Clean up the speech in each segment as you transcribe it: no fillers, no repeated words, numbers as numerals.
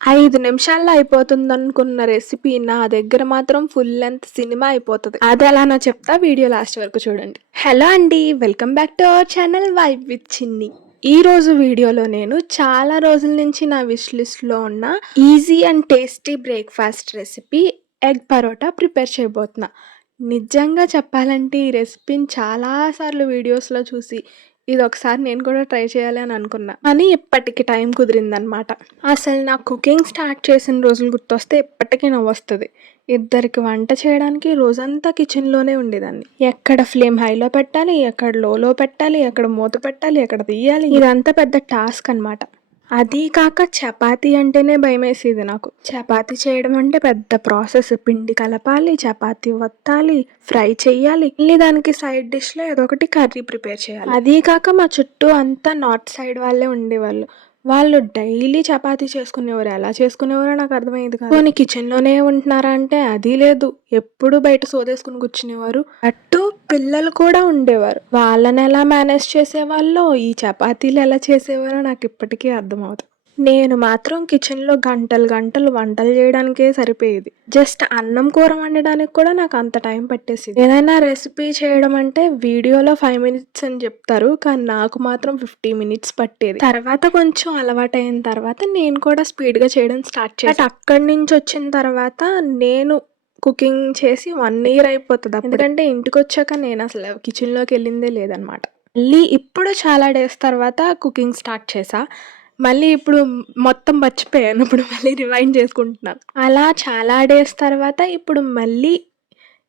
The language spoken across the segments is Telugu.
5 నిమిషాల్లో అయిపోతుందనుకున్న రెసిపీ నా దగ్గర మాత్రం ఫుల్ లెంత్ సినిమా అయిపోతది. అదెలానో చెప్తా, వీడియో లాస్ట్ వరకు చూడండి. హలో అండి, welcome back to our channel vibe with చిన్ని. ఈ రోజు వీడియోలో నేను చాలా రోజుల నుంచి నా విష్ లిస్ట్లో ఉన్న easy and tasty breakfast recipe egg parotta prepare చేయబోతున్నా. నిజంగా చెప్పాలంటే ఈ రెసిపీని చాలాసార్లు వీడియోస్లో చూసి ఇది ఒకసారి నేను కూడా ట్రై చేయాలి అని అనుకున్నా, కానీ ఇప్పటికి టైం కుదిరిందనమాట. అసలు నాకు కుకింగ్ స్టార్ట్ చేసిన రోజులు గుర్తొస్తే ఇప్పటికీ నవ్వొస్తుంది. ఇద్దరికి వంట చేయడానికి రోజంతా కిచెన్లోనే ఉండేదాన్ని. ఎక్కడ ఫ్లేమ్ హైలో పెట్టాలి, ఎక్కడ లోలో పెట్టాలి, ఎక్కడ మూత పెట్టాలి, ఎక్కడ తీయాలి, ఇదంతా పెద్ద టాస్క్ అనమాట. అదీ కాక చపాతీ అంటేనే భయమేసేది నాకు. చపాతీ చేయడం అంటే పెద్ద ప్రాసెస్. పిండి కలపాలి, చపాతీ వత్తాలి, ఫ్రై చెయ్యాలి, మళ్ళీ దానికి సైడ్ డిష్లో ఏదో ఒకటి కర్రీ ప్రిపేర్ చేయాలి. అదీ కాక మా చుట్టూ అంతా నార్త్ సైడ్ వాళ్ళే ఉండేవాళ్ళు. వాళ్ళు డైలీ చపాతీ చేసుకునేవారు. ఎలా చేసుకునేవారో నాకు అర్థమయ్యేది కాదు. పోనీ కిచెన్లోనే ఉంటున్నారా అంటే అది లేదు, ఎప్పుడు బయట సోదేసుకుని కూర్చునేవారు. అట్టు పిల్లలు కూడా ఉండేవారు. వాళ్ళని ఎలా మేనేజ్ చేసేవాళ్ళో, ఈ చపాతీలు ఎలా చేసేవారో నాకు ఇప్పటికీ అర్థమవుతుంది. నేను మాత్రం కిచెన్లో గంటలు గంటలు వంటలు చేయడానికే సరిపోయేది. జస్ట్ అన్నం కూర వండడానికి కూడా నాకు అంత టైం పట్టేసింది. ఏదైనా రెసిపీ చేయడం అంటే వీడియోలో 5 minutes అని చెప్తారు, కానీ నాకు మాత్రం 50 minutes పట్టేది. తర్వాత కొంచెం అలవాటైన తర్వాత నేను కూడా స్పీడ్గా చేయడం స్టార్ట్ చేశాను. అక్కడి నుంచి వచ్చిన తర్వాత నేను కుకింగ్ చేసి 1 year అయిపోతుంది. ఎందుకంటే ఇంటికి వచ్చాక నేను అసలు కిచెన్లోకి వెళ్ళిందే లేదనమాట. మళ్ళీ ఇప్పుడు చాలా డేస్ తర్వాత కుకింగ్ స్టార్ట్ చేశా. మళ్ళీ ఇప్పుడు మొత్తం మర్చిపోయాను. ఇప్పుడు మళ్ళీ రివైండ్ చేసుకుంటున్నాను. అలా చాలా డేస్ తర్వాత ఇప్పుడు మళ్ళీ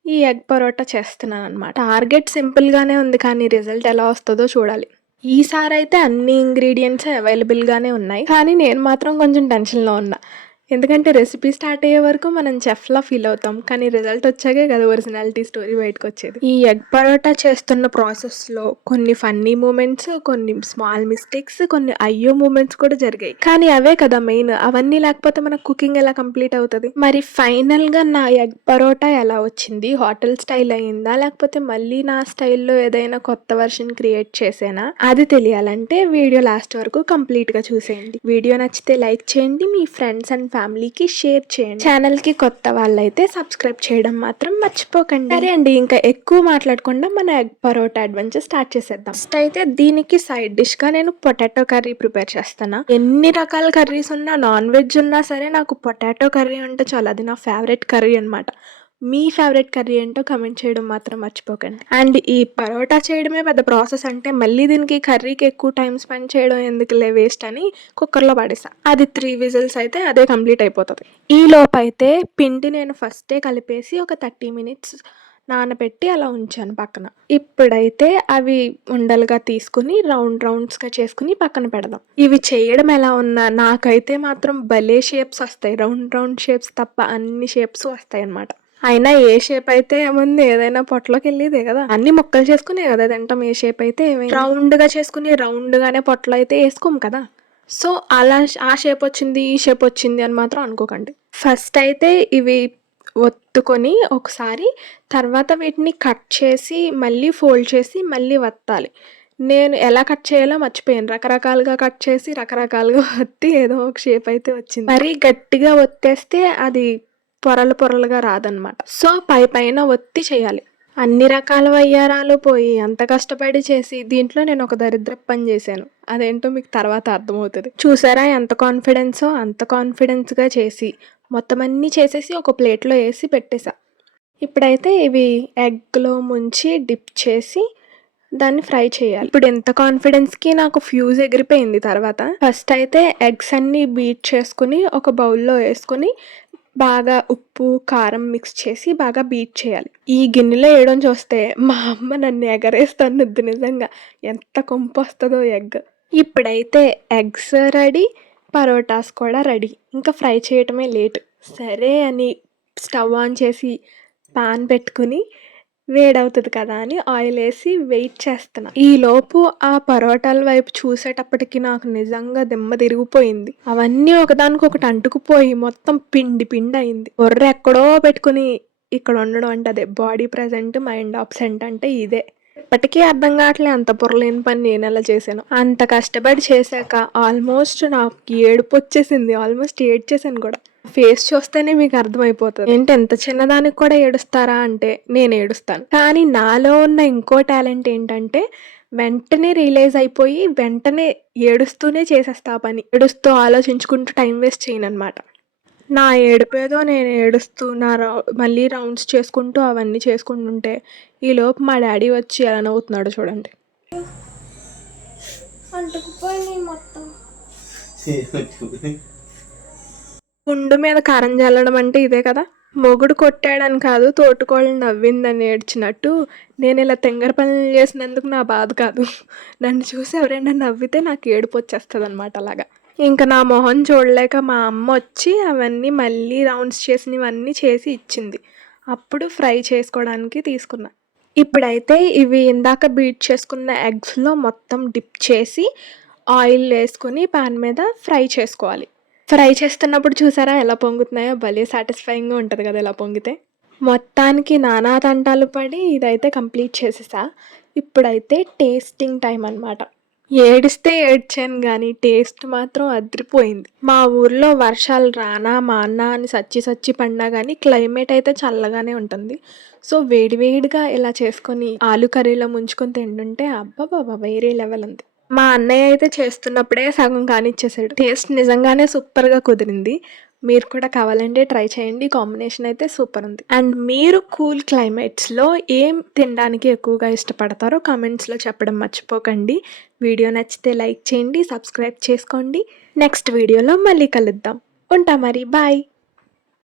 ఈ ఎగ్ పరోటా చేస్తున్నాను అనమాట. టార్గెట్ సింపుల్గానే ఉంది, కానీ రిజల్ట్ ఎలా వస్తుందో చూడాలి. ఈసారి అయితే అన్ని ఇంగ్రీడియంట్స్ అవైలబుల్గానే ఉన్నాయి, కానీ నేను మాత్రం కొంచెం టెన్షన్లో ఉన్నా. ఎందుకంటే రెసిపీ స్టార్ట్ అయ్యే వరకు మనం చెఫ్లా ఫీల్ అవుతాం, కానీ రిజల్ట్ వచ్చాకే కదా ఒరిజినాలిటీ స్టోరీ బయటకు వచ్చేది. ఈ ఎగ్ పరోటా చేస్తున్న ప్రాసెస్లో కొన్ని ఫన్నీ మూమెంట్స్, కొన్ని స్మాల్ మిస్టేక్స్, కొన్ని అయ్యో మూమెంట్స్ కూడా జరిగాయి. కానీ అవే కదా మెయిన్. అవన్నీ లేకపోతే మన కుకింగ్ ఎలా కంప్లీట్ అవుతుంది? మరి ఫైనల్గా నా ఎగ్ పరోటా ఎలా వచ్చింది? హోటల్ స్టైల్ అయిందా, లేకపోతే మళ్ళీ నా స్టైల్లో ఏదైనా కొత్త వర్షన్ క్రియేట్ చేసేనా? అది తెలియాలంటే వీడియో లాస్ట్ వరకు కంప్లీట్గా చూసేయండి. వీడియో నచ్చితే లైక్ చేయండి, మీ ఫ్రెండ్స్ అండ్ ఫ్యామిలీకి షేర్ చేయండి. ఛానల్కి కొత్త వాళ్ళైతే సబ్స్క్రైబ్ చేయడం మాత్రం మర్చిపోకండి. సరే అండి, ఇంకా ఎక్కువ మాట్లాడకుండా మన ఎగ్ పరోటా అడ్వెంచర్ స్టార్ట్ చేసేద్దాం. ఫస్ట్ అయితే దీనికి సైడ్ డిష్గా నేను పొటాటో కర్రీ ప్రిపేర్ చేస్తాను. ఎన్ని రకాల కర్రీస్ ఉన్నా, నాన్ వెజ్ ఉన్నా సరే, నాకు పొటాటో కర్రీ అంటే చాలా, అది నా ఫేవరెట్ కర్రీ అనమాట. మీ ఫేవరెట్ కర్రీ ఏంటో కమెంట్ చేయడం మాత్రం మర్చిపోకండి. అండ్ ఈ పరోటా చేయడమే పెద్ద ప్రాసెస్ అంటే మళ్ళీ దీనికి కర్రీకి ఎక్కువ టైం స్పెండ్ చేయడం ఎందుకులే వేస్ట్ అని కుక్కర్లో పడేసా. అది 3 whistles అయితే అదే కంప్లీట్ అయిపోతుంది. ఈ లోపు అయితే పిండి నేను ఫస్టే కలిపేసి ఒక 30 minutes నానబెట్టి అలా ఉంచాను పక్కన. ఇప్పుడైతే అవి ఉండలుగా తీసుకుని రౌండ్స్గా చేసుకుని పక్కన పెడదాం. ఇవి చేయడం ఎలా ఉన్నా నాకైతే మాత్రం భలే షేప్స్ వస్తాయి. రౌండ్ షేప్స్ తప్ప అన్ని షేప్స్ వస్తాయి అన్నమాట. అయినా ఏ షేప్ అయితే ఏముంది, ఏదైనా పొట్టలోకి వెళ్ళేదే కదా. అన్ని ముక్కలు చేసుకునే కదా తింటాం. ఏ షేప్ అయితే ఏమైంది, రౌండ్గా చేసుకుని రౌండ్గానే పొట్టలో అయితే వేసుకోము కదా. సో అలా ఆ షేప్ వచ్చింది, ఈ షేప్ వచ్చింది అని మాత్రం అనుకోకండి. ఫస్ట్ అయితే ఇవి ఒత్తుకొని ఒకసారి, తర్వాత వీటిని కట్ చేసి మళ్ళీ ఫోల్డ్ చేసి మళ్ళీ వత్తాలి. నేను ఎలా కట్ చేయాలో మర్చిపోయాను. రకరకాలుగా కట్ చేసి రకరకాలుగా ఒత్తి ఏదో ఒక షేప్ అయితే వచ్చింది. మరీ గట్టిగా ఒత్తేస్తే అది పొరలుగా రాదనమాట. సో పైన ఒత్తి చేయాలి. అన్ని రకాల వయ్యారాలు పోయి అంత కష్టపడి చేసి దీంట్లో నేను ఒక దరిద్ర పని చేశాను. అదేంటో మీకు తర్వాత అర్థమవుతుంది. చూసారా ఎంత కాన్ఫిడెన్సో? అంత కాన్ఫిడెన్స్గా చేసి మొత్తం అన్నీ చేసేసి ఒక ప్లేట్లో వేసి పెట్టేసా. ఇప్పుడైతే ఇవి ఎగ్లో ముంచి డిప్ చేసి దాన్ని ఫ్రై చేయాలి. ఇప్పుడు ఎంత కాన్ఫిడెన్స్కి నాకు ఫ్యూజ్ ఎగిరిపోయింది. తర్వాత ఫస్ట్ అయితే ఎగ్స్ అన్నీ బీట్ చేసుకుని ఒక బౌల్లో వేసుకుని బాగా ఉప్పు కారం మిక్స్ చేసి బాగా బీట్ చేయాలి. ఈ గిన్నెలో వేయడం చూస్తే మా అమ్మ నన్ను ఎగరేస్తానుద్ది. నిజంగా ఎంత కొంపు వస్తుందో ఎగ్. ఇప్పుడైతే ఎగ్స్ రెడీ, పరోటాస్ కూడా రెడీ. ఇంకా ఫ్రై చేయటమే లేట్. సరే అని స్టవ్ ఆన్ చేసి పాన్ పెట్టుకుని వేడవుతుంది కదా అని ఆయిల్ వేసి వెయిట్ చేస్తున్నా. ఈలోపు ఆ పరోటాల వైపు చూసేటప్పటికి నాకు నిజంగా దిమ్మ తిరిగిపోయింది. అవన్నీ ఒకదానికొకటి అంటుకుపోయి మొత్తం పిండి అయింది. బొర్ర ఎక్కడో పెట్టుకుని ఇక్కడ ఉండడం అంటే అదే బాడీ ప్రెజెంట్ మైండ్ ఆబ్సెంట్ అంటే ఇదే. ఇప్పటికీ అర్థం కావట్లే అంత పొరలేని పని నేను ఎలా చేశాను. అంత కష్టపడి చేశాక ఆల్మోస్ట్ నాకు ఏడుపొచ్చేసింది. ఆల్మోస్ట్ ఏడ్చేసాను కూడా. ఫేస్ చూస్తేనే మీకు అర్థమైపోతది. ఏంటి ఎంత చిన్నదానికి కూడా ఏడుస్తారా అంటే నేను ఏడుస్తాను. కానీ నాలో ఉన్న ఇంకో టాలెంట్ ఏంటంటే వెంటనే రియలైజ్ అయిపోయి వెంటనే ఏడుస్తూనే చేసేస్తా ఆ పని. ఏడుస్తూ ఆలోచించుకుంటూ టైం వేస్ట్ చేయననమాట. నా ఏడుపేదో నేను ఏడుస్తూ మళ్ళీ రౌండ్స్ చేసుకుంటూ అవన్నీ చేసుకుంటుంటే ఈలోపు మా డాడీ వచ్చి ఎలా నవ్వుతున్నాడో చూడండి. అంటుకుపోయినాయి మొత్తం. గుండు మీద కారం చల్లడం అంటే ఇదే కదా. మొగుడు కొట్టాడని కాదు తోటికోడలు నవ్విందని ఏడ్చినట్టు నేను ఇలా తెంగర పనులు చేసినందుకు నా బాధ కాదు. నన్ను చూసి ఎవరైనా నవ్వితే నాకు ఏడుపు వచ్చేస్తుంది అనమాట. అలాగా ఇంకా నా మొహం చూడలేక మా అమ్మ వచ్చి అవన్నీ మళ్ళీ రౌండ్స్ చేసినవన్నీ చేసి ఇచ్చింది. అప్పుడు ఫ్రై చేసుకోవడానికి తీసుకున్నా. ఇప్పుడైతే ఇవి ఇందాక బీట్ చేసుకున్న ఎగ్స్లో మొత్తం డిప్ చేసి ఆయిల్ వేసుకొని పాన్ మీద ఫ్రై చేసుకోవాలి. ఫ్రై చేస్తున్నప్పుడు చూసారా ఎలా పొంగుతున్నాయో, భలే సాటిస్ఫైయింగ్గా ఉంటుంది కదా ఇలా పొంగితే. మొత్తానికి నానా తంటాలు పడి ఇదైతే కంప్లీట్ చేసేసా. ఇప్పుడైతే టేస్టింగ్ టైం అనమాట. ఏడిస్తే ఏడ్చాను కానీ టేస్ట్ మాత్రం అదిరిపోయింది. మా ఊర్లో వర్షాలు రానా మానా అని సచ్చి పడినా కానీ క్లైమేట్ అయితే చల్లగానే ఉంటుంది. సో వేడివేడిగా ఇలా చేసుకొని ఆలు కర్రీలో ముంచుకొని తింటుంటే అబ్బబ్బబ్బా వేరే లెవెల్ ఉంది. మా అన్నయ్య అయితే చేస్తున్నప్పుడే సగం కానిచ్చేసాడు. టేస్ట్ నిజంగానే సూపర్గా కుదిరింది. మీరు కూడా కావాలంటే ట్రై చేయండి. కాంబినేషన్ అయితే సూపర్ ఉంది. అండ్ మీరు కూల్ క్లైమేట్స్లో ఏం తినడానికి ఎక్కువగా ఇష్టపడతారో కామెంట్స్లో చెప్పడం మర్చిపోకండి. వీడియో నచ్చితే లైక్ చేయండి, సబ్స్క్రైబ్ చేసుకోండి. నెక్స్ట్ వీడియోలో మళ్ళీ కలుద్దాం. ఉంటా మరి, బాయ్.